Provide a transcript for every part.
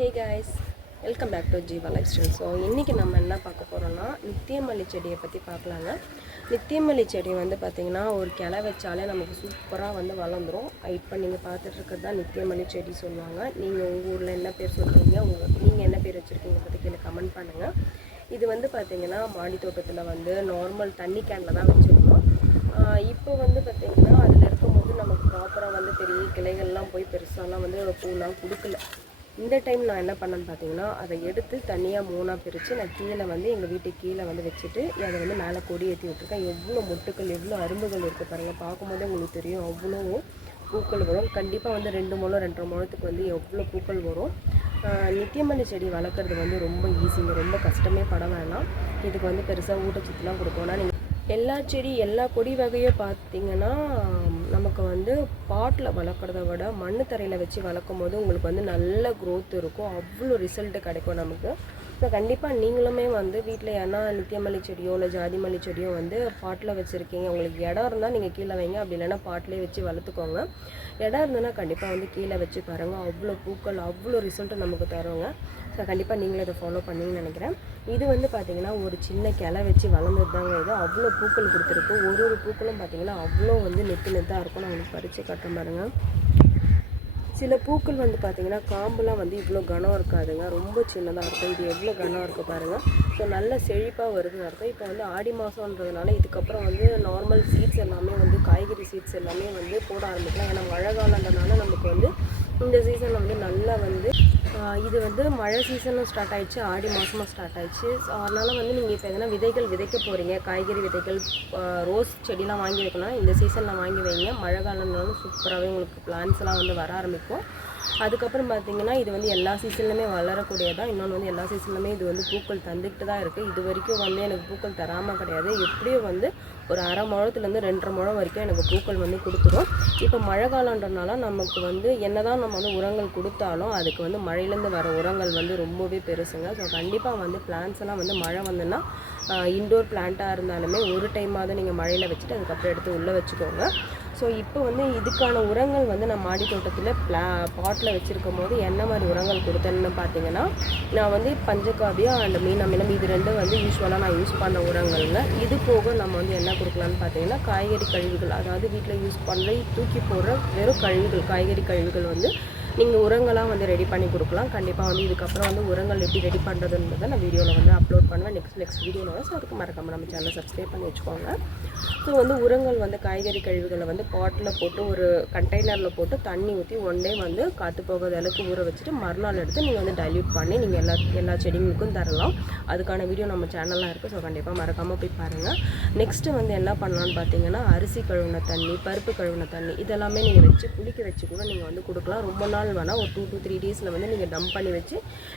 Hey guys, welcome back to Jeeva lifestyle. So இன்றைக்கி நம்ம என்ன பார்க்க போகிறோன்னா நித்தியமல்லி செடியை பற்றி பார்க்கலாங்க. நித்தியமல்லி செடி வந்து பார்த்திங்கன்னா ஒரு கிளை வச்சாலே நமக்கு சூப்பராக வந்து வளர்ந்துடும். இப்போ நீங்கள் பார்த்துட்ருக்கிறது தான் நித்தியமல்லி செடி சொல்லுவாங்க. நீங்கள் உங்கள் ஊரில் என்ன பேர் சொல்கிறீங்க, நீங்கள் என்ன பேர் வச்சுருக்கீங்க பற்றி கீழே கமெண்ட் பண்ணுங்கள். இது வந்து பார்த்திங்கன்னா மாடி தோட்டத்தில் வந்து நார்மல் தண்ணி கேனில் தான் வச்சுருக்கோம். இப்போ வந்து பார்த்திங்கன்னா அதில் இருக்கும்போது நமக்கு ப்ராப்பராக வந்து பெரிய கிளைகள்லாம் போய் பெருசாலாம் வந்து பூலாம் கொடுக்கல. இந்த டைம் நான் என்ன பண்ணேன்னு பார்த்தீங்கன்னா, அதை எடுத்து தனியாக 3ஆக பிரித்து நான் கீழே வந்து எங்கள் வீட்டுக்கு கீழே வந்து வச்சுட்டு அதை வந்து மேலே கொடி ஏற்றி விட்டுருக்கேன். எவ்வளோ மொட்டுக்கள் எவ்வளோ அரும்புகள் இருக்குது பாருங்கள். பார்க்கும்போதே உங்களுக்கு தெரியும் அவ்வளோ பூக்கள் வரும். கண்டிப்பாக வந்து 2 முழம் 2.5 முழத்துக்கு வந்து எவ்வளோ பூக்கள் வரும். நித்தியமல்லி செடி வளர்க்குறது வந்து ரொம்ப ஈஸிங்க, ரொம்ப கஷ்டமே பட வேணாம். இதுக்கு வந்து பெருசாக ஊட்டச்சத்துலாம் கொடுக்கணும்னா நீங்கள் எல்லா செடி எல்லா கொடி வகையை பார்த்திங்கன்னா நமக்கு வந்து பாட்டில் வளர்க்குறத விட மண் தரையில் வச்சு வளர்க்கும் போது உங்களுக்கு வந்து நல்ல க்ரோத் இருக்கும், அவ்வளோ ரிசல்ட்டு கிடைக்கும் நமக்கு. ஸோ கண்டிப்பாக நீங்களுமே வந்து வீட்டில் ஏன்னா நித்தியமல்லி செடியோ இல்லை ஜாதி மல்லி செடியோ வந்து பாட்டில் வச்சுருக்கீங்க, உங்களுக்கு இடம் இருந்தால் நீங்கள் கீழே வைங்க, அப்படி இல்லைன்னா பாட்டிலே வச்சு வளர்த்துக்கோங்க. இடம் இருந்ததுன்னா கண்டிப்பாக வந்து கீழே வச்சு பாருங்கள், அவ்வளோ பூக்கள் அவ்வளோ ரிசல்ட்டு நமக்கு தருவாங்க. ஸோ கண்டிப்பாக நீங்களும் இதை ஃபாலோ பண்ணிங்கன்னு நினைக்கிறேன். இது வந்து பார்த்திங்கன்னா ஒரு சின்ன கிளை வச்சு வளர்ந்தது தாங்க. இது அவ்வளோ பூக்கள் கொடுத்துருக்கு. ஒரு பூக்களும் பார்த்திங்கன்னா அவ்வளோ வந்து நெத்தாக இருக்கும். நான் உங்களுக்கு பறித்து கட்டுறேன் பாருங்கள். சில பூக்கள் வந்து பார்த்திங்கன்னா காம்புலாம் வந்து இவ்வளோ கனம் இருக்காதுங்க, ரொம்ப சின்னதாக இருக்கும். இது எவ்வளோ கனம் இருக்குது பாருங்கள். ஸோ நல்ல செழிப்பாக வருதுன்னு அர்த்தம். இப்போ வந்து ஆடி மாதன்றதுனால இதுக்கப்புறம் வந்து நார்மல் சீட்ஸ் எல்லாமே வந்து காய்கறி சீட்ஸ் எல்லாமே வந்து போட ஆரம்பிக்கலாம். ஏன்னா மழை காலன்றனால நமக்கு வந்து இந்த சீசனில் வந்து நல்லா வந்து இது வந்து மழை சீசனும் ஸ்டார்ட் ஆகிடுச்சு, ஆடி மாதமும் ஸ்டார்ட் ஆகிடுச்சு. ஸோ அதனால் வந்து நீங்கள் இப்போ எதனா விதைகள் விதைக்க போகிறீங்க, காய்கறி விதைகள் ரோஸ் செடிலாம் வாங்கி வைக்கணும், இந்த சீசனில் வாங்கி வைங்க. மழை காலம்னாலும் சூப்பராகவே உங்களுக்கு பிளான்ஸ்லாம் வந்து வர ஆரம்பிக்கும். அதுக்கப்புறம் பார்த்திங்கன்னா இது வந்து எல்லா சீசன்லையுமே வளரக்கூடியதான். இன்னொன்று வந்து எல்லா சீசன்லையுமே இது வந்து பூக்கள் தந்துக்கிட்டு தான் இருக்குது. இது வரைக்கும் வந்து எனக்கு பூக்கள் தராமல் கிடையாது. எப்படியும் வந்து ஒரு 1/2 முழத்துலேருந்து 2.5 முழம் வரைக்கும் எனக்கு பூக்கள் வந்து கொடுத்துரும். இப்போ மழை காலன்றனால நமக்கு வந்து என்ன தான் நம்ம வந்து உரங்கள் கொடுத்தாலும் அதுக்கு வந்து மழையிலேருந்து வர உரங்கள் வந்து ரொம்பவே பெருசுங்க. ஸோ கண்டிப்பாக வந்து பிளான்ஸ் எல்லாம் வந்து மழை வந்துன்னா இன்டோர் பிளான்ட்டாக இருந்தாலுமே ஒரு டைமாவது நீங்கள் மழையில் வச்சுட்டு அதுக்கப்புறம் எடுத்து உள்ளே வச்சுக்கோங்க. ஸோ இப்போ வந்து இதுக்கான உரங்கள் வந்து நான் மாடி தோட்டத்தில் பாட்டில் வச்சுருக்கும் போது என்ன மாதிரி உரங்கள் கொடுத்தேன்னு பார்த்தீங்கன்னா, நான் வந்து பஞ்சகாவியம் அண்ட் மீன் அமிலம் இது 2 வந்து யூஸ்வலாக நான் யூஸ் பண்ண உரங்கள்ங்க. இது போக நம்ம வந்து என்ன கொடுக்கலான்னு பார்த்தீங்கன்னா, காய்கறி கழிவுகள், அதாவது வீட்டில் யூஸ் பண்ணுற தூக்கி போடுற வெறும் கழிவுகள், காய்கறி கழிவுகள் வந்து நீங்கள் உரங்களாக வந்து ரெடி பண்ணி கொடுக்கலாம். கண்டிப்பாக வந்து இதுக்கப்புறம் வந்து உரங்கள் எப்படி ரெடி பண்ணுறதுன்றதை நான் வீடியோவில் வந்து அப்லோட் பண்ணுவேன் நெக்ஸ்ட் வீடியோவில். ஸோ அதுக்கு மறக்காமல் நம்ம சேனலை சப்ஸ்கிரைப் பண்ணி வச்சுக்கோங்க. ஸோ வந்து உரங்கள் வந்து காய்கறி கழிவுகளை வந்து பாட்டில் போட்டு ஒரு கண்டெய்னரில் போட்டு தண்ணி ஊற்றி 1 டே வந்து காற்று போகாத அளவுக்கு ஊற வச்சுட்டு மறுநாள் எடுத்து நீங்கள் வந்து டைல்யூட் பண்ணி நீங்கள் எல்லா செடிங்களுக்கும் தரலாம். அதுக்கான வீடியோ நம்ம சேனல்லாம் இருக்குது. ஸோ கண்டிப்பாக மறக்காமல் போய் பாருங்கள். நெக்ஸ்ட்டு வந்து என்ன பண்ணலான்னு பார்த்தீங்கன்னா, அரிசி கழுவின தண்ணி, பருப்பு கழுவின தண்ணி இதெல்லாமே நீங்கள் வச்சு புளிக்க வச்சு கூட நீங்கள் வந்து கொடுக்கலாம். ரொம்ப நாள் வேணால் ஒரு 2 to 3 டேஸில் வந்து நீங்கள் டம்ப் பண்ணி வச்சு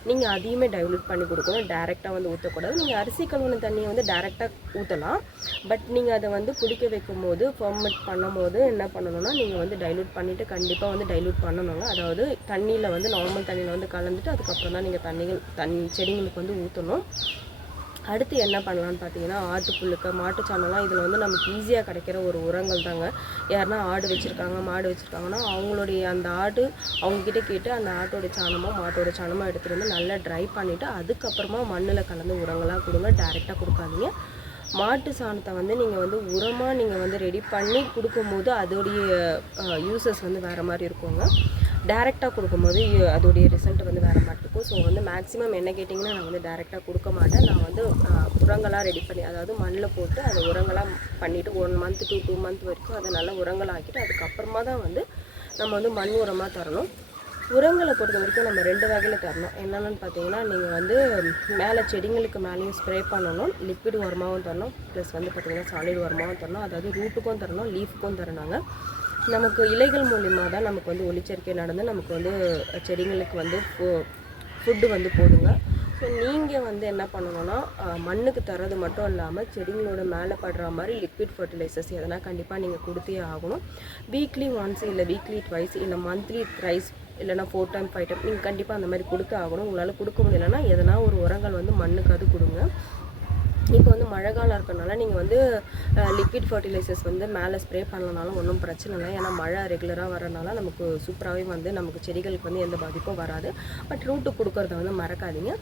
நீங்கள் அதையுமே டைல்யூட் பண்ணி கொடுக்கணும். டேரெக்டாக வந்து ஊற்றக்கூடாது. நீங்கள் அரிசி கழுவின தண்ணியை வந்து டேரெக்டாக ஊற்றலாம். பட் நீங்கள் அதை வந்து புளிக்க வைக்கும் போது ஃபர்மெண்ட் பண்ணும் போது என்ன பண்ணணும்னா, நீங்கள் வந்து டைல்யூட் பண்ணிவிட்டு கண்டிப்பாக வந்து டைல்யூட் பண்ணணுங்க. அதாவது தண்ணியில் வந்து நார்மல் தண்ணியில் வந்து கலந்துட்டு அதுக்கப்புறம் தான் நீங்கள் செடிங்களுக்கு வந்து ஊற்றணும். அடுத்து என்ன பண்ணலான்னு பார்த்தீங்கன்னா, ஆட்டுப்புழுக்க மாட்டுச்சாணம்லாம் இதில் வந்து நமக்கு ஈஸியாக கிடைக்கிற ஒரு உரங்கள் தாங்க. யாருன்னா ஆடு வச்சுருக்காங்க மாடு வச்சுருக்காங்கன்னா அவங்களுடைய அந்த ஆடு அவங்கக்கிட்ட கேட்டு அந்த ஆட்டோட சாணமோ மாட்டோட சாணமோ எடுத்துகிட்டு வந்து நல்லா ட்ரை பண்ணிவிட்டு அதுக்கப்புறமா மண்ணில் கலந்து உரங்களாக கொடுங்க. டேரெக்டாக கொடுக்காதீங்க. மாட்டு சாணத்தை வந்து நீங்கள் வந்து உரமாக நீங்கள் வந்து ரெடி பண்ணி கொடுக்கும்போது அதோடைய யூசஸ் வந்து வேறு மாதிரி இருக்குங்க. டேரெக்டாக கொடுக்கும்போது அதோடைய ரிசல்ட் வந்து வேறு மாதிரி இருக்கும். ஸோ வந்து மேக்ஸிமம் என்ன கேட்டிங்கன்னா, நான் வந்து டேரெக்டாக கொடுக்க மாட்டேன். நான் வந்து உரங்களாக ரெடி பண்ணி, அதாவது மண்ணில் போட்டு அதை உரங்களாக பண்ணிவிட்டு 1 month to 2 month வரைக்கும் அதை நல்லா உரங்களாக்கிட்டு அதுக்கப்புறமா தான் வந்து நம்ம வந்து மண் உரமாக தரணும். உரங்களை பொறுத்த வரைக்கும் நம்ம 2 வகையில் தரணும். என்னென்னு பார்த்தீங்கன்னா, நீங்கள் வந்து மேலே செடிங்களுக்கு மேலேயும் ஸ்ப்ரே பண்ணணும், லிக்விட் உரமாகவும் தரணும், ப்ளஸ் வந்து பார்த்திங்கன்னா சாலிட் உரமாகவும் தரணும். அதாவது ரூட்டுக்கும் தரணும், லீஃபுக்கும் தரணுங்க. நமக்கு இலைகள் மூலிமா தான் நமக்கு வந்து ஒளிச்சேர்க்கை நடந்து நமக்கு வந்து செடிங்களுக்கு வந்து ஃபுட்டு வந்து போடுங்க. ஸோ நீங்கள் வந்து என்ன பண்ணணும்னா, மண்ணுக்கு தர்றது மட்டும் இல்லாமல் செடிங்களோட மேலே படுற மாதிரி லிக்விட் ஃபர்டிலைசர்ஸ் எதனா கண்டிப்பாக நீங்கள் கொடுத்தே ஆகணும். வீக்லி ஒன்ஸ் இல்லை வீக்லி ட்வைஸ் இல்லை மந்த்லி த்ரைஸ் இல்லைனா 4 time 5 time நீங்கள் கண்டிப்பாக அந்த மாதிரி கொடுத்து ஆகணும். உங்களால் கொடுக்க முடியலைன்னா எதனா ஒரு உரங்கள் வந்து மண்ணுக்கு அது கொடுங்க. இப்போ வந்து மழை காலம் இருக்கிறனால நீங்கள் வந்து லிக்விட் ஃபர்டிலைசர்ஸ் வந்து மேலே ஸ்ப்ரே பண்ணலனாலும் ஒன்றும் பிரச்சனை இல்லை. ஏன்னா மழை ரெகுலராக வரனால நமக்கு சூப்பராகவே வந்து நமக்கு செடிகளுக்கு வந்து எந்த பாதிப்பும் வராது. பட் ரூட்டு கொடுக்கறத வந்து மறக்காதீங்க.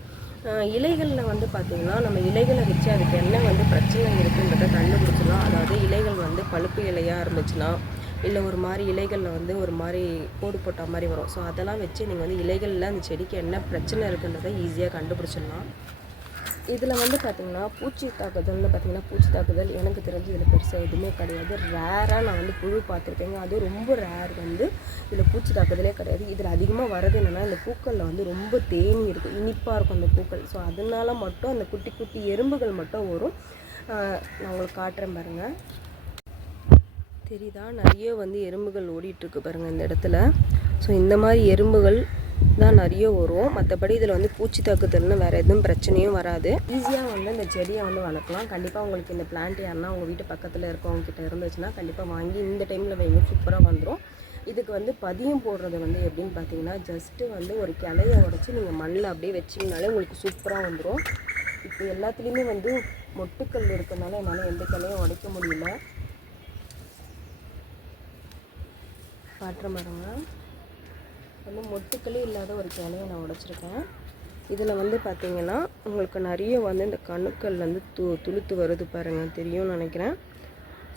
இலைகளில் வந்து பார்த்திங்கன்னா நம்ம இலைகளை வச்சு அதுக்கு என்ன வந்து பிரச்சனை இருக்குன்றதை கண்டுபிடிச்சிடலாம். அதாவது இலைகள் வந்து பழுப்பு இலையாக இருந்துச்சுன்னா, இல்லை ஒரு மாதிரி இலைகளில் வந்து ஒரு மாதிரி கோடு போட்ட மாதிரி வரும். ஸோ அதெல்லாம் வச்சு நீங்கள் வந்து இலைகளில் அந்த செடிக்கு என்ன பிரச்சனை இருக்குன்றதை ஈஸியாக கண்டுபிடிச்சிடலாம். இதில் வந்து பார்த்திங்கன்னா பூச்சி தாக்குதல்னு பார்த்திங்கன்னா, பூச்சி தாக்குதல் எனக்கு தெரிஞ்சு இதில் பெருசாக எதுவுமே கிடையாது. ரேராக நான் வந்து புழு பார்த்துருக்கேங்க. அதுவும் ரொம்ப ரேர் வந்து இதில் பூச்சி தாக்குதலே கிடையாது. இதில் அதிகமாக வர்றது என்னென்னா, இந்த பூக்களில் வந்து ரொம்ப தேனி இருக்கும், இனிப்பாக இருக்கும் அந்த பூக்கள். ஸோ அதனால மட்டும் அந்த குட்டி குட்டி எறும்புகள் மட்டும் வரும். நான் உங்களுக்கு காட்டுறேன் பாருங்கள், தெரியுதா? நிறைய வந்து எறும்புகள் ஓடிட்டுருக்கு பாருங்கள் இந்த இடத்துல. ஸோ இந்த மாதிரி எறும்புகள் தான் நிறைய வரும். மற்றபடி இதில் வந்து பூச்சி தாக்குதல்னு வேறு எதுவும் பிரச்சனையும் வராது. ஈஸியாக வந்து இந்த செடியை வந்து வளர்க்கலாம். கண்டிப்பாக உங்களுக்கு இந்த பிளான்ட் யாருன்னா உங்கள் வீட்டு பக்கத்தில் இருக்கவங்ககிட்ட இருந்துச்சுன்னா கண்டிப்பாக வாங்கி இந்த டைமில் வைங்க, சூப்பராக வந்துடும். இதுக்கு வந்து பதியம் போடுறது வந்து எப்படின்னு பார்த்தீங்கன்னா, ஜஸ்ட்டு வந்து ஒரு கிளையை உடச்சி நீங்கள் மண்ணில் அப்படியே வச்சிங்கனாலே உங்களுக்கு சூப்பராக வந்துடும். இப்போ எல்லாத்துலேயுமே வந்து மொட்டுக்கல் இருக்கிறதுனால என்னால் எந்த கிளையும் உடைக்க முடியல. காட்டுற மரங்க வந்து மொட்டுக்களே இல்லாத ஒரு கிளையை நான் உடைச்சிருக்கேன். இதில் வந்து பார்த்திங்கன்னா உங்களுக்கு நிறைய வந்து இந்த கணுக்கள் வந்து துளுத்து வருது பாருங்கள், தெரியும்னு நினைக்கிறேன்.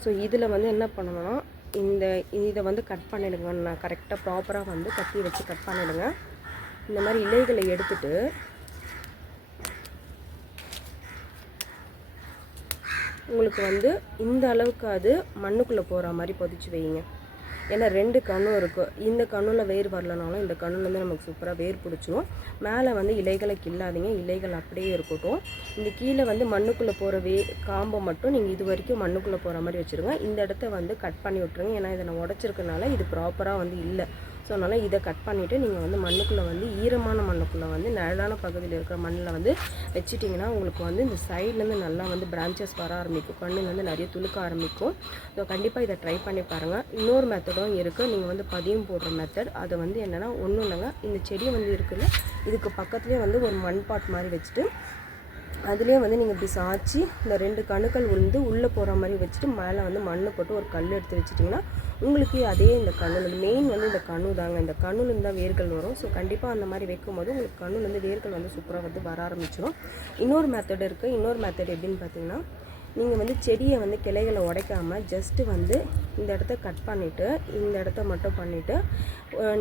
ஸோ இதில் வந்து என்ன பண்ணணும்னா, இதை வந்து கட் பண்ணிவிடுங்க. நான் கரெக்டாக ப்ராப்பராக வந்து கத்தி வச்சு கட் பண்ணிவிடுங்க. இந்த மாதிரி இலைகளை எடுத்துட்டு உங்களுக்கு வந்து இந்த அளவுக்கு அது மண்ணுக்குள்ளே போகிற மாதிரி பொதிச்சு வைங்க. ஏன்னா 2 கணு இருக்குது. இந்த கண்ணில் வேர் வரலனாலும் இந்த கண்ணுலேருந்து நமக்கு சூப்பராக வேர் பிடிச்சிரும். மேலே வந்து இலைகளை கில்லாதீங்க, இலைகள் அப்படியே இருக்கட்டும். இந்த கீழே வந்து மண்ணுக்குள்ளே போகிற காம்பை மட்டும் நீங்கள் இது வரைக்கும் மண்ணுக்குள்ளே போகிற மாதிரி வச்சுருங்க. இந்த இடத்த வந்து கட் பண்ணி விட்ருங்க. ஏன்னா இதை நான் உடச்சிருக்கனால இது ப்ராப்பராக வந்து இல்லை. ஸோ அதனால் இதை கட் பண்ணிவிட்டு நீங்கள் வந்து மண்ணுக்குள்ளே வந்து ஈரமான மண்ணுக்குள்ளே வந்து நிழலான பகுதியில் இருக்கிற மண்ணில் வந்து வச்சிட்டிங்கன்னா உங்களுக்கு வந்து இந்த சைட்லேருந்து நல்லா வந்து பிரான்ச்சஸ் வர ஆரம்பிக்கும், கண்ணுலேருந்து நிறைய துளுக்க ஆரம்பிக்கும். ஸோ கண்டிப்பாக இதை ட்ரை பண்ணி பாருங்கள். இன்னொரு மெத்தடும் இருக்குது, நீங்கள் வந்து பதியம் போடுற மெத்தட். அது வந்து என்னென்னா ஒன்றும் இல்லைங்க, இந்த செடி வந்து இருக்குல்ல, இதுக்கு பக்கத்துலேயே வந்து ஒரு மண் பாட் மாதிரி வச்சுட்டு அதுலேயே வந்து நீங்கள் இப்படி சாய்ச்சி இந்த 2 கணுக்கள் வந்து உள்ளே போகிற மாதிரி வச்சுட்டு மேலே வந்து மண் போட்டு ஒரு கல் எடுத்து வச்சிட்டிங்கன்னா உங்களுக்கு அதே இந்த கண்ணுலேருந்து மெயின் வந்து இந்த கண்ணு தாங்க, இந்த கண்ணுலேருந்து தான் வேர்கள் வரும். ஸோ கண்டிப்பாக அந்த மாதிரி வைக்கும்போது உங்களுக்கு கண்ணுலேருந்து வேர்கள் வந்து சூப்பராக வந்து வர ஆரம்பிச்சிடும். இன்னொரு மெத்தட் இருக்குது. இன்னொரு மெத்தட் எப்படின்னு பார்த்தீங்கன்னா, நீங்கள் வந்து செடியை வந்து கிளைகளை உடைக்காமல் ஜஸ்ட்டு வந்து இந்த இடத்த கட் பண்ணிவிட்டு இந்த இடத்த மட்டும் பண்ணிவிட்டு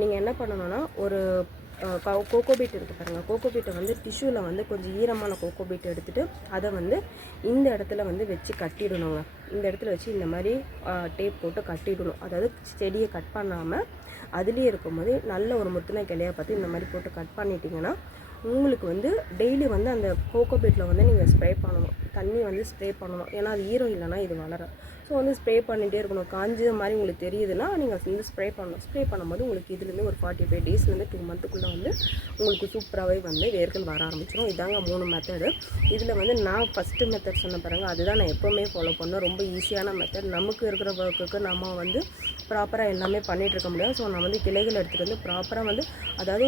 நீங்கள் என்ன பண்ணணுன்னா, ஒரு கோகோபீட் இருக்குது பாருங்கள், கோகோபீட்டை வந்து டிஷ்யூவில் வந்து கொஞ்சம் ஈரமான கோகோபீட் எடுத்துகிட்டு அதை வந்து இந்த இடத்துல வந்து வச்சு கட்டிடணுங்க. இந்த இடத்துல வச்சு இந்த மாதிரி டேப் போட்டு கட்டிடணும். அதாவது செடியை கட் பண்ணாமல் அதுலேயே இருக்கும்போது நல்ல ஒரு முத்தின கிளையை பார்த்து இந்த மாதிரி போட்டு கட் பண்ணிட்டீங்கன்னா உங்களுக்கு வந்து டெய்லி வந்து அந்த கோகோபீட்டில் வந்து நீங்கள் ஸ்ப்ரே பண்ணணும், தண்ணி வந்து ஸ்ப்ரே பண்ணணும். ஏன்னா அது ஈரம் இல்லைனா இது வளரும். ஸோ வந்து ஸ்ப்ரே பண்ணிகிட்டே இருக்கணும். காஞ்ச மாதிரி உங்களுக்கு தெரியுதுன்னா நீங்கள் வந்து ஸ்ப்ரே பண்ணணும். ஸ்ப்ரே பண்ணும்போது உங்களுக்கு இதுலேருந்து ஒரு 45 டேஸ்லேருந்து 2 மந்த்துக்குள்ளே வந்து உங்களுக்கு சூப்பராகவே வந்து வேர்கள் வர ஆரம்பிச்சிடும். இதாங்க 3 மெத்தடு. இதில் வந்து நான் ஃபஸ்ட்டு மெத்தட் சொன்ன பாருங்கள், அதுதான் நான் எப்போவுமே ஃபாலோ பண்ணேன். ரொம்ப ஈஸியான மெத்தட். நமக்கு இருக்கிற ஒர்க்குக்கு நம்ம வந்து ப்ராப்பராக எல்லாமே பண்ணிகிட்டு இருக்க முடியாது. ஸோ நான் வந்து கிளைகள் எடுத்துகிட்டு வந்து ப்ராப்பராக வந்து அதாவது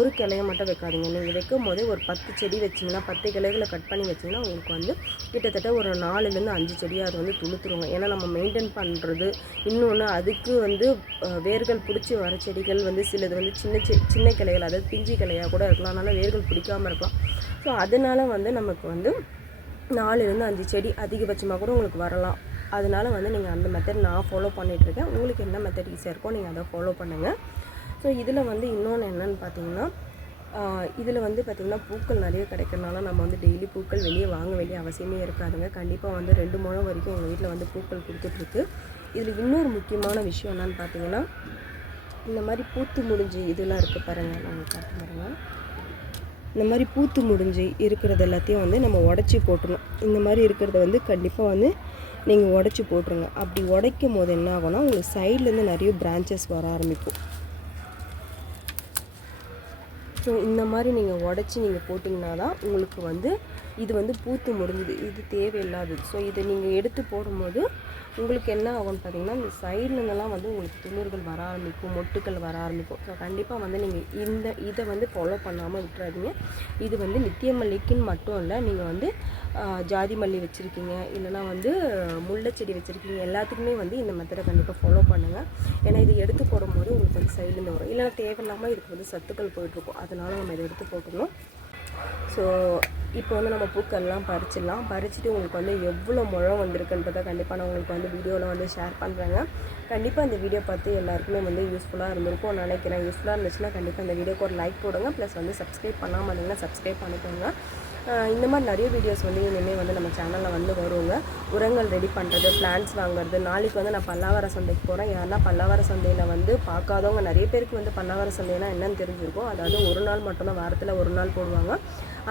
ஒரு கிளையை மட்டும் வைக்காதீங்க. நீங்கள் வைக்கும் போதே ஒரு 10 செடி வச்சிங்கன்னா 10 கிளைகளை கட் பண்ணி வச்சிங்கன்னா உங்களுக்கு வந்து கிட்டத்தட்ட ஒரு 4லேருந்து 5 செடியாக அது வந்து துளுத்துருங்க. ஏன்னா நம்ம மெயின்டைன் பண்ணுறது. இன்னொன்று அதுக்கு வந்து வேர்கள் பிடிச்சி வர செடிகள் வந்து சிலது வந்து சின்ன கிளைகள், அதாவது பிஞ்சு கிளையாக கூட இருக்கலாம், அதனால் வேர்கள் பிடிக்காமல் இருக்கலாம். ஸோ அதனால் வந்து நமக்கு வந்து 4லேருந்து 5 செடி அதிகபட்சமாக கூட உங்களுக்கு வரலாம். அதனால் வந்து நீங்கள் அந்த மெத்தட் நான் ஃபாலோ பண்ணிகிட்ருக்கேன். உங்களுக்கு என்ன மெத்தட் ஈஸியாக இருக்கோ நீங்கள் அதை ஃபாலோ பண்ணுங்கள். ஸோ இதில் வந்து இன்னொன்று என்னென்னு பார்த்தீங்கன்னா, இதில் வந்து பார்த்திங்கன்னா பூக்கள் நிறைய கிடைக்கிறனால நம்ம வந்து டெய்லி பூக்கள் வெளியே வாங்க வேண்டிய அவசியமே இருக்காதுங்க. கண்டிப்பாக வந்து 2 முழம் வரைக்கும் உங்கள் வீட்டில் வந்து பூக்கள் கொடுத்துட்ருக்கு. இதில் இன்னொரு முக்கியமான விஷயம் என்னென்னு பார்த்தீங்கன்னா, இந்த மாதிரி பூத்து முடிஞ்சு இதெல்லாம் இருக்குது பாருங்கள், நாங்கள் காட்டு பாருங்கள். இந்த மாதிரி பூத்து முடிஞ்சு இருக்கிறது எல்லாத்தையும் வந்து நம்ம உடச்சி போட்டுருணும். இந்த மாதிரி இருக்கிறத வந்து கண்டிப்பாக வந்து நீங்கள் உடச்சி போட்டுருங்க. அப்படி உடைக்கும் போது என்ன ஆகும்னா உங்களுக்கு சைட்லேருந்து நிறைய பிரான்ச்சஸ் வர ஆரம்பிக்கும். ஸோ இந்த மாதிரி நீங்கள் உடச்சி நீங்கள் போட்டிங்கன்னா தான் உங்களுக்கு வந்து இது வந்து பூத்து முடிஞ்சுது, இது தேவையில்லாதது. ஸோ இதை நீங்கள் எடுத்து போடும்போது உங்களுக்கு என்ன ஆகும்னு பார்த்தீங்கன்னா இந்த சைட்லேருந்தெல்லாம் வந்து உங்களுக்கு துளிர்கள் வர ஆரம்பிக்கும், மொட்டுக்கள் வர ஆரம்பிக்கும். ஸோ கண்டிப்பாக வந்து நீங்கள் இதை வந்து ஃபாலோ பண்ணாமல் விட்டுறாதீங்க. இது வந்து நித்திய மல்லிக்குன்னு மட்டும் இல்லை, நீங்கள் வந்து ஜாதி மல்லி வச்சுருக்கீங்க, இல்லைனா வந்து முல்லை செடி வச்சுருக்கீங்க, எல்லாத்துக்குமே வந்து இந்த மெத்தடை கண்டிப்பாக ஃபாலோ பண்ணுங்கள். ஏன்னா இது எடுத்து போடும்போது உங்களுக்கு வந்து சைட்லேருந்து வரும், இல்லைனா தேவையில்லாமல் இதுக்கு வந்து சத்துக்கள் போயிட்டுருக்கும். அதனால் நம்ம இதை எடுத்து போட்டுக்கணும். ஸோ இப்போ வந்து நம்ம பூக்கள்லாம் பறிச்சுட்டு உங்களுக்கு வந்து எவ்வளோ முழம் வந்திருக்குன்றதை கண்டிப்பாக நான் உங்களுக்கு வந்து வீடியோவில் வந்து ஷேர் பண்ணுறேங்க. கண்டிப்பாக இந்த வீடியோ பார்த்து எல்லாருக்குமே வந்து யூஸ்ஃபுல்லாக இருந்திருக்கும் நினைக்கிறேன். யூஸ்ஃபுல்லாக இருந்துச்சுன்னா கண்டிப்பாக இந்த வீடியோக்கு ஒரு லைக் போடுங்க. ப்ளஸ் வந்து சப்ஸ்கிரைப் பண்ணாமல் இருந்தீங்கன்னா சப்ஸ்கிரைப் பண்ணிக்கோங்க. இந்த மாதிரி நிறைய வீடியோஸ் வந்து இனிமேல் வந்து நம்ம சேனலில் வந்து வருவாங்க. உரங்கள் ரெடி பண்ணுறது, பிளான்ஸ் வாங்குறது. நாளைக்கு வந்து நான் பல்லாவர சந்தைக்கு போகிறேன். யாருன்னா பல்லாவர சந்தையில் வந்து பார்க்காதவங்க நிறைய பேருக்கு வந்து பல்லாவர சந்தைனா என்னன்னு தெரிஞ்சிருக்கும். அதாவது ஒரு நாள் மட்டும்தான், வாரத்தில் ஒரு நாள் போடுவாங்க.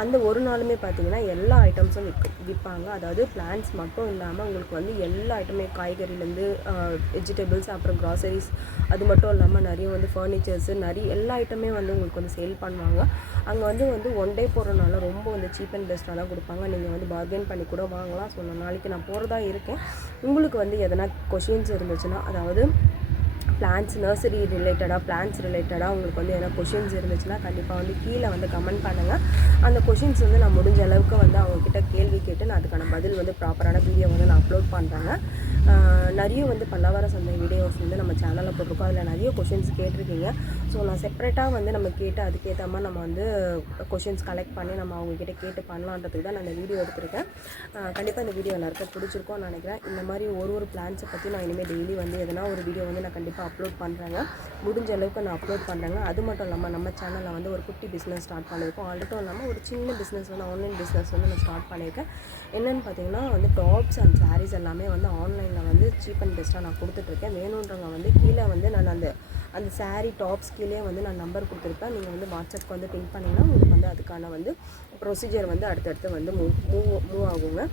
அந்த ஒரு நாளுமே பார்த்திங்கன்னா எல்லா ஐட்டம்ஸும் விற்பாங்க. அதாவது பிளான்ஸ் மட்டும் இல்லாமல் உங்களுக்கு வந்து எல்லா ஐட்டமே, காய்கறிலேருந்து வெஜிடபிள்ஸ், அப்புறம் க்ராசரிஸ், அது மட்டும் இல்லாமல் நிறைய வந்து ஃபர்னிச்சர்ஸு, நிறைய எல்லா ஐட்டமே வந்து உங்களுக்கு வந்து சேல் பண்ணுவாங்க. அங்கே வந்து ஒன் டே போடுறதுனால ரொம்ப வந்து சீப் அண்ட் பெஸ்ட்டாக தான் கொடுப்பாங்க. நீங்கள் வந்து பார்கெயின் பண்ணி கூட வாங்கலாம். ஸோ நாளைக்கு நான் போகிறதா இருக்கேன். உங்களுக்கு வந்து எதனா கொஷின்ஸ் இருந்துச்சுன்னா, அதாவது பிளான்ஸ் நர்சரி ரிலேட்டடாக உங்களுக்கு வந்து எதனா கொஷின்ஸ் இருந்துச்சுன்னா கண்டிப்பாக வந்து கீழே வந்து கமெண்ட் பண்ணுங்கள். அந்த கொஷின்ஸ் வந்து நான் முடிஞ்ச அளவுக்கு வந்து அவங்கக்கிட்ட கேள்வி கேட்டு நான் அதுக்கான பதில் வந்து ப்ராப்பரான வீடியோ வந்து நான் அப்லோட் பண்ணுறேங்க. நிறைய வந்து பல்லாவர சந்தை வீடியோஸ் வந்து நம்ம சேனலில் போட்டிருக்கோம். அதில் நிறைய கொஷின்ஸ் கேட்டிருக்கீங்க. ஸோ நான் செப்பரேட்டாக வந்து நம்ம கேட்டு அதுக்கேற்ற மாதிரி நம்ம வந்து கொஷின்ஸ் கலெக்ட் பண்ணி நம்ம அவங்கக்கிட்ட கேட்டு பண்ணலான்றதுக்கு தான் நான் இந்த வீடியோ எடுத்திருக்கேன். கண்டிப்பாக இந்த வீடியோ எல்லாருக்கும் பிடிச்சிருக்கோன்னு நினைக்கிறேன். இந்த மாதிரி ஒரு பிளான்ஸை பற்றி நான் இனிமேல் டெய்லி வந்து எதனா ஒரு வீடியோ வந்து நான் கண்டிப்பாக அப்லோட் பண்ணுறேங்க. முடிஞ்ச அளவுக்கு நான் அப்லோட் பண்ணுறேங்க. அது மட்டும் இல்லாமல் நம்ம சேனலில் வந்து ஒரு குட்டி பிஸ்னஸ் ஸ்டார்ட் பண்ணியிருக்கோம். அதுவும் இல்லாமல் ஒரு சின்ன பிஸ்னஸ் வந்து ஆன்லைன் பிஸ்னஸ் வந்து நான் ஸ்டார்ட் பண்ணியிருக்கேன். என்னென்னு பார்த்தீங்கன்னா வந்து டாப்ஸ் அண்ட் சாரீஸ் எல்லாமே வந்து ஆன்லைனில் வந்து சீப் அண்ட் பெஸ்ட்டாக நான் கொடுத்துட்ருக்கேன். வேணுன்றவங்க வந்து கீழே வந்து நான் அந்த சாரீ டாப்ஸ் கீழே வந்து நான் நம்பர் கொடுத்துருப்பேன். நீங்கள் வந்து வாட்ஸ்அப்க்கு வந்து பின் பண்ணிங்கன்னா உங்களுக்கு வந்து அதுக்கான வந்து ப்ரொசீஜர் வந்து அடுத்தடுத்து வந்து மூவ் ஆகுங்க.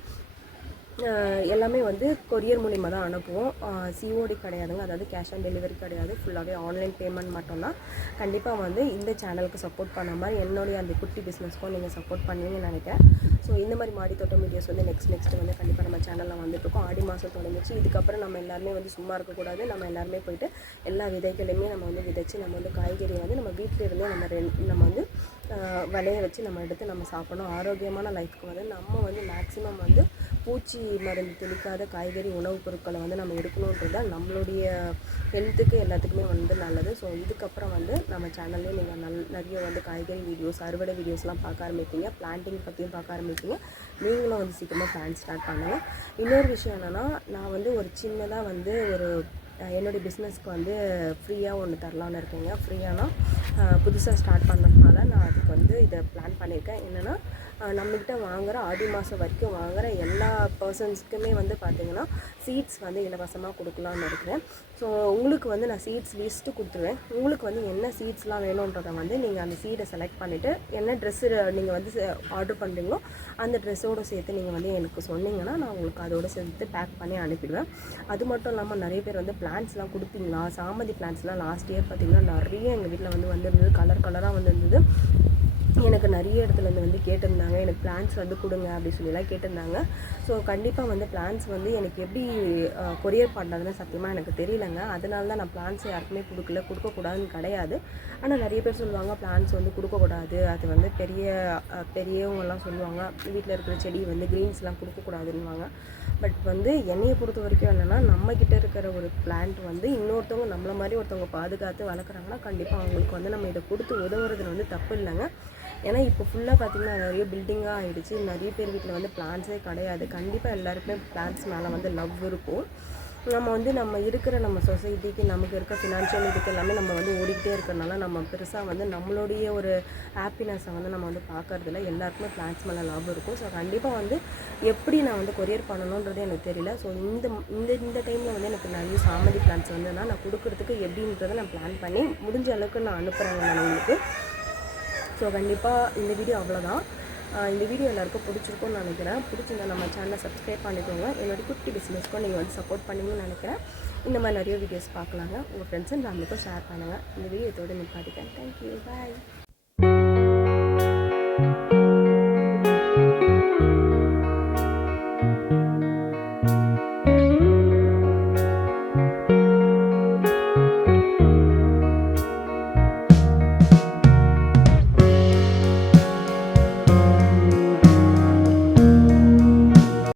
எல்லாமே வந்து கொரியர் மூலிமா தான் அனுப்புவோம். சிஓடி கிடையாதுங்க, அதாவது கேஷ் ஆன் டெலிவரி கிடையாது. ஃபுல்லாகவே ஆன்லைன் பேமெண்ட் மட்டும்தான். கண்டிப்பாக வந்து இந்த சேனலுக்கு சப்போர்ட் பண்ண மாதிரி என்னுடைய அந்த குட்டி பிஸ்னஸ்க்கும் நீங்கள் சப்போர்ட் பண்ணுவீங்கன்னு நினைக்கிறேன். ஸோ இந்த மாதிரி மாடி தோட்டம் வீடியோஸ் வந்து நெக்ஸ்ட் வந்து கண்டிப்பாக நம்ம சேனலில் வந்துட்டுருக்கோம். ஆடி மாதம் தொடங்கிச்சு. இதுக்கப்புறம் நம்ம எல்லாருமே வந்து சும்மா இருக்கக்கூடாது. நம்ம எல்லாருமே போய்ட்டு எல்லா விதைகளையுமே நம்ம வந்து விதைச்சி நம்ம வந்து காய்கறி வந்து நம்ம வீட்டில் இருந்தே நம்ம வந்து விளைய வச்சு நம்ம எடுத்து நம்ம சாப்பிடணும். ஆரோக்கியமான லைஃப்க்கு வந்து நம்ம வந்து மேக்ஸிமம் வந்து பூச்சி மருந்து தெளிக்காத காய்கறி உணவுப் பொருட்களை வந்து நம்ம எடுக்கணுன்றது தான் நம்மளுடைய ஹெல்த்துக்கு எல்லாத்துக்குமே வந்து நல்லது. ஸோ இதுக்கப்புறம் வந்து நம்ம சேனல்லே நீங்கள் நிறைய வந்து காய்கறி வீடியோஸ், அறுவடை வீடியோஸ்லாம் பார்க்க ஆரம்பிப்பீங்க. பிளான்டிங் பற்றியும் பார்க்க ஆரம்பிப்பீங்க. நீங்களும் வந்து சீக்கிரமாக பிளான் ஸ்டார்ட் பண்ணுங்கள். இன்னொரு விஷயம் என்னென்னா, நான் வந்து ஒரு சின்னதாக வந்து என்னுடைய பிஸ்னஸ்க்கு வந்து ஃப்ரீயாக ஒன்று தரலான்னு இருக்கேங்க. ஃப்ரீயானா புதுசாக ஸ்டார்ட் பண்ணதுனால நான் அதுக்கு வந்து இதை பிளான் பண்ணியிருக்கேன். என்னென்னா, நம்மக்கிட்ட வாங்குகிற ஆடி மாதம் வரைக்கும் வாங்குகிற எல்லா பர்சன்ஸ்க்குமே வந்து பார்த்திங்கன்னா சீட்ஸ் வந்து இலவசமாக கொடுக்கலான்னு இருக்கிறேன். ஸோ உங்களுக்கு வந்து நான் சீட்ஸ் லிஸ்ட்டு கொடுத்துருவேன். உங்களுக்கு வந்து என்ன சீட்ஸ்லாம் வேணுன்றதை வந்து நீங்கள் அந்த சீடை செலக்ட் பண்ணிவிட்டு என்ன ட்ரெஸ்ஸு நீங்கள் வந்து ஆர்டர் பண்ணுறீங்களோ அந்த ட்ரெஸ்ஸோடு சேர்த்து நீங்கள் வந்து எனக்கு சொன்னீங்கன்னா நான் உங்களுக்கு அதோடு சேர்த்து பேக் பண்ணி அனுப்பிடுவேன். அது மட்டும் இல்லாமல் நிறைய பேர் வந்து பிளான்ஸ்லாம் கொடுப்பீங்களா, சாமந்தி பிளான்ஸ்லாம் லாஸ்ட் இயர் பார்த்திங்கன்னா நிறைய எங்கள் வீட்டில் வந்து வந்திருந்தது. கலராக வந்துருந்தது. எனக்கு நிறைய இடத்துலேருந்து வந்து கேட்டிருந்தாங்க, எனக்கு பிளான்ஸ் வந்து கொடுங்க அப்படி சொல்லிலாம் கேட்டிருந்தாங்க. ஸோ கண்டிப்பாக வந்து பிளான்ஸ் வந்து எனக்கு எப்படி கொரியர் பண்ணுறதுன்னு சத்தியமாக எனக்கு தெரியலங்க. அதனால தான் நான் பிளான்ஸ் யாருக்குமே கொடுக்கக்கூடாதுன்னு கிடையாது. ஆனால் நிறைய பேர் சொல்லுவாங்க பிளான்ஸ் வந்து கொடுக்கக்கூடாது, அது வந்து பெரியவங்கலாம் சொல்லுவாங்க வீட்டில் இருக்கிற செடி வந்து க்ரீன்ஸ்லாம் கொடுக்கக்கூடாதுன்னுவாங்க. பட் வந்து என்னையை பொறுத்த வரைக்கும் என்னென்னா, நம்மக்கிட்ட இருக்கிற ஒரு பிளான்ட் வந்து இன்னொருத்தவங்க நம்மள மாதிரி ஒருத்தவங்க பாதுகாத்து வளர்க்குறாங்கன்னா கண்டிப்பாக அவங்களுக்கு வந்து நம்ம இதை கொடுத்து உதவுறதுல வந்து தப்பு இல்லைங்க. ஏன்னா இப்போ ஃபுல்லாக பார்த்திங்கன்னா நிறைய பில்டிங்காக ஆகிடுச்சு. நிறைய பேர் வீட்டில் வந்து பிளான்ஸே கிடையாது. கண்டிப்பாக எல்லாருக்குமே பிளான்ஸ் மேலே வந்து லவ் இருக்கும். நம்ம இருக்கிற நம்ம சொசைட்டிக்கு நமக்கு இருக்க ஃபினான்ஷியல் இதுக்கு எல்லாமே நம்ம வந்து ஓடிக்கிட்டே இருக்கிறனால நம்ம பெருசாக வந்து நம்மளுடைய ஒரு ஹாப்பினஸை வந்து நம்ம வந்து பார்க்கறதில்ல. எல்லாருக்குமே பிளான்ஸ் மேலே லாபம் இருக்கும். ஸோ கண்டிப்பாக வந்து எப்படி நான் வந்து கொரியர் பண்ணணுன்றது எனக்கு தெரியல. ஸோ இந்த டைமில் வந்து எனக்கு நிறைய சாமந்தி பிளான்ஸ் வந்து நான் கொடுக்குறதுக்கு எப்படின்றத நான் பிளான் பண்ணி முடிஞ்ச அளவுக்கு நான் அனுப்புகிறேங்க நான் உங்களுக்கு. ஸோ கண்டிப்பாக இந்த வீடியோ அவ்வளோதான். இந்த வீடியோ எல்லாருக்கும் பிடிச்சிருக்கும்னு நினைக்கிறேன். பிடிச்சிருந்தா நம்ம சேனலை சப்ஸ்கிரைப் பண்ணிக்கோங்க. என்னோடய குட்டி பிஸ்னஸ்க்கும் நீங்கள் வந்து சப்போர்ட் பண்ணுவீங்கன்னு நினைக்கிறேன். இந்த மாதிரி நிறைய வீடியோஸ் பார்க்கலாங்க. உங்கள் ஃப்ரெண்ட்ஸ் அண்ட் ஃபேமிலிக்கும் ஷேர் பண்ணுங்கள். இந்த வீடியோ இதோடு நிப்பாட்டிக்கிறேன். தேங்க்யூ, பாய்.